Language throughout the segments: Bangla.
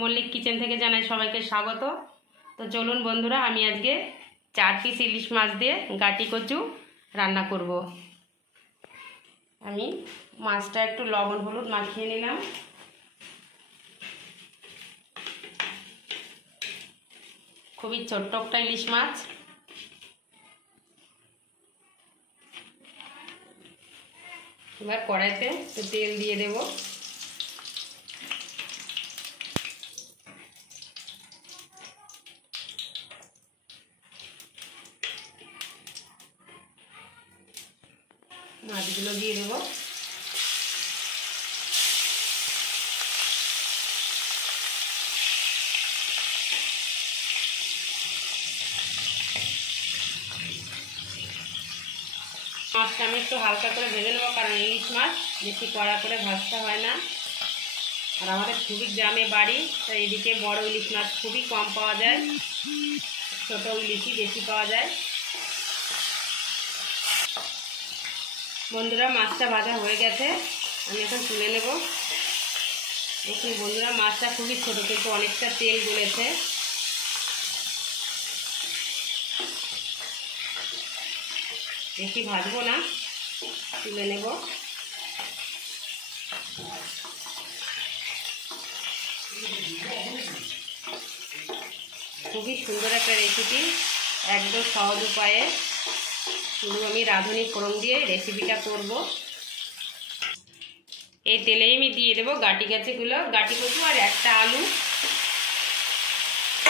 মল্লিক কিচেন থেকে জানাই সবাইকে স্বাগত। তো চলুন বন্ধুরা, আমি আজকে 4 পিস ইলিশ মাছ দিয়ে গাটি কচু রান্না করব। আমি মাছটা একটু লবণ হলুদ মাখিয়ে নিলাম। খুবই ছোট্ট একটা ইলিশ মাছ। এবার কড়াইতে তেল দিয়ে দেব। মাছগুলো দিয়ে দেব। মাছটা আমি একটু হালকা করে ভেজে নেবো, কারণ ইলিশ মাছ বেশি কড়া করে ভাজতে হয় না। আর আমাদের খুবই গ্রামে বাড়ি, তো এদিকে বড় ইলিশ মাছ খুবই কম পাওয়া যায়, ছোট ইলিশই বেশি পাওয়া যায়। বন্ধুরা, মাছটা ভাজা হয়ে গেছে, আমি এখন তুলে নেব। দেখুন বন্ধুরা, মাছটা খুবই ছোট কিন্তু অনেকটা তেল গলেছে। বেশি ভাজবো না, তুলে নেব। খুবই সুন্দর একটা রেসিপি, একদম সহজ উপায়ে। শুধু আমি রাঁধুনি ফোড়ন দিয়ে রেসিপিটা করব। এই তেলেই আমি দিয়ে দেবো গাটি কচু আর একটা আলু।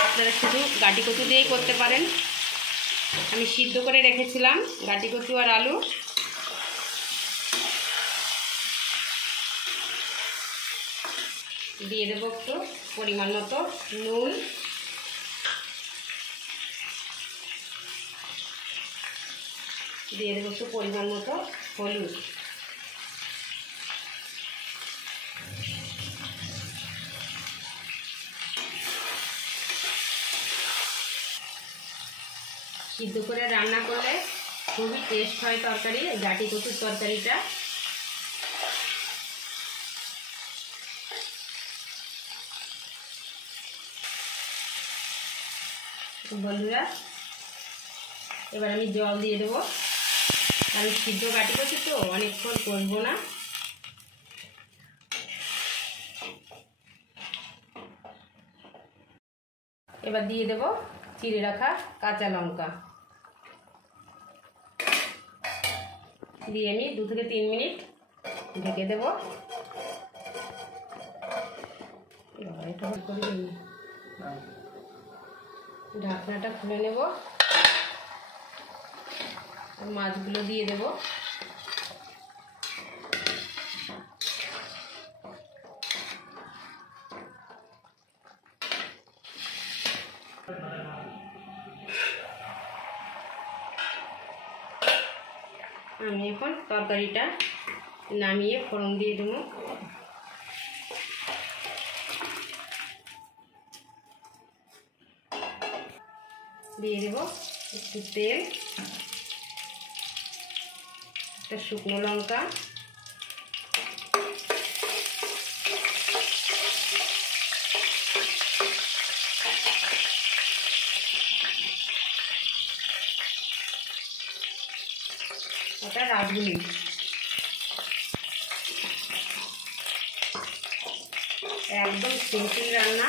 আপনারা শুধু গাটি কচু দিয়েই করতে পারেন। আমি সিদ্ধ করে রেখেছিলাম গাটি কচু আর আলু। দিয়ে দেবো একটু পরিমাণ মতো নুন, দিয়ে দেবো একটু পরিমাণ মতো হলুদ। সিদ্ধ করে রান্না করলে খুবই টেস্ট হয় তরকারি, গাটি কচুর তরকারিটা। বন্ধুরা, এবার আমি জল দিয়ে দেবো। আমি সিদ্ধ গাটি কচু তো অনেকক্ষণ করবো না। এবার দিয়ে দেব চিড়ে রাখা কাঁচা লঙ্কা। দিয়ে আমি 2 থেকে 3 মিনিট ঢেকে দেব। ঢাকনাটা খুলে নেব। মাছগুলো দিয়ে দেব। আমি এখন তরকারিটা নামিয়ে ফোড়ন দিয়ে দেব। দিয়ে দেব একটু তেল, একটা শুকনো লঙ্কা, এটা রাঁধুনি। একদম সিম্পল রান্না।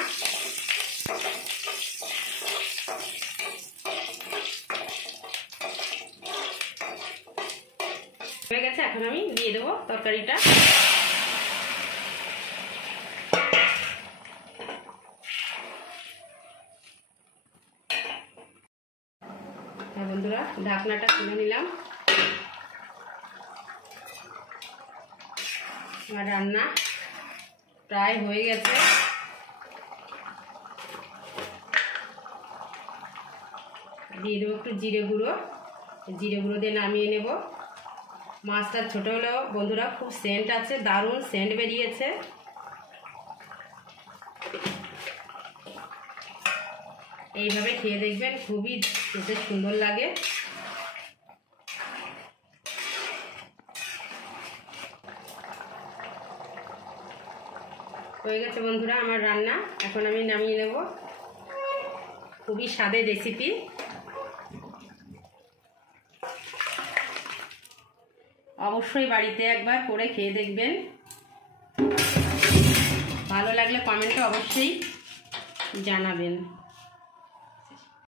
হয়ে গেছে, এখন আমি দিয়ে দেবো তরকারিটা। হ্যাঁ বন্ধুরা, ঢাকনাটা খুলে নিলাম। আমার রান্না প্রায় হয়ে গেছে। দিয়ে দেবো একটু জিরে গুঁড়ো দিয়ে নামিয়ে নেব। মাছটা ছোট হলেও বন্ধুরা খুব সেন্ট আছে, দারুণ সেন্ট বেরিয়েছে। এইভাবে খেয়ে দেখবেন, খুবই খেতে সুন্দর লাগে। হয়ে গেছে বন্ধুরা আমার রান্না, এখন আমি নামিয়ে নেব। খুবই স্বাদের রেসিপি। অবশ্যই বাড়িতে একবার করে খেয়ে দেখবেন। ভালো লাগলে কমেন্টে অবশ্যই জানাবেন।